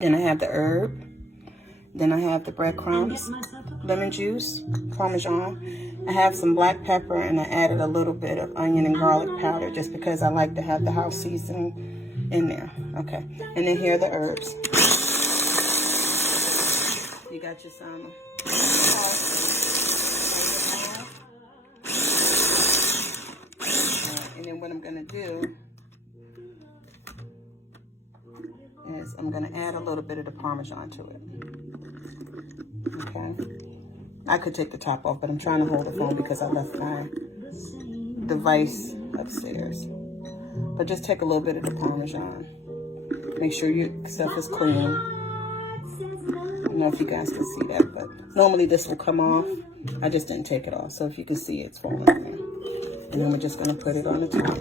Then I have the herb. Then I have the breadcrumbs, lemon juice, Parmesan. I have some black pepper, and I added a little bit of onion and garlic powder just because I like to have the house seasoning in there. Okay, and then here are the herbs. You got your salmon. And then what I'm gonna do is I'm gonna add a little bit of the Parmesan to it. Okay, I could take the top off, but I'm trying to hold the phone because I left my device upstairs. But just take a little bit of the Parmesan. Make sure your stuff is clean. I don't know if you guys can see that, but normally this will come off. I just didn't take it off, so if you can see it's falling there. And then we're just gonna put it on the top.